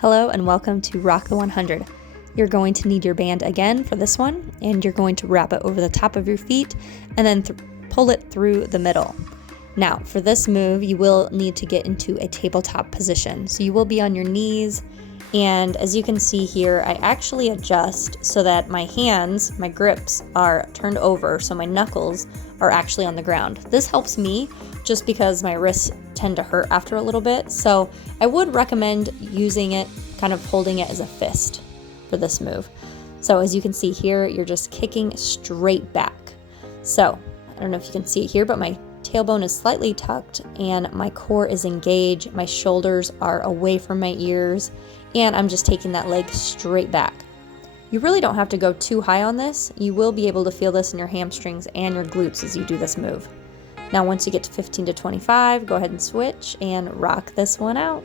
Hello and welcome to Rock the 100. You're going to need your band again for this one, and you're going to wrap it over the top of your feet and then pull it through the middle. Now, for this move, you will need to get into a tabletop position. So you will be on your knees, and as you can see here, I actually adjust so that my hands, my grips, are turned over so my knuckles are actually on the ground. This helps me just because my wrists tend to hurt after a little bit, so I would recommend using it, kind of holding it as a fist for this move. So as you can see here, you're just kicking straight back. So I don't know if you can see it here, but my tailbone is slightly tucked and my core is engaged, my shoulders are away from my ears, and I'm just taking that leg straight back. You really don't have to go too high on this. You will be able to feel this in your hamstrings and your glutes as you do this move. Now once you get to 15 to 25, go ahead and switch and rock this one out.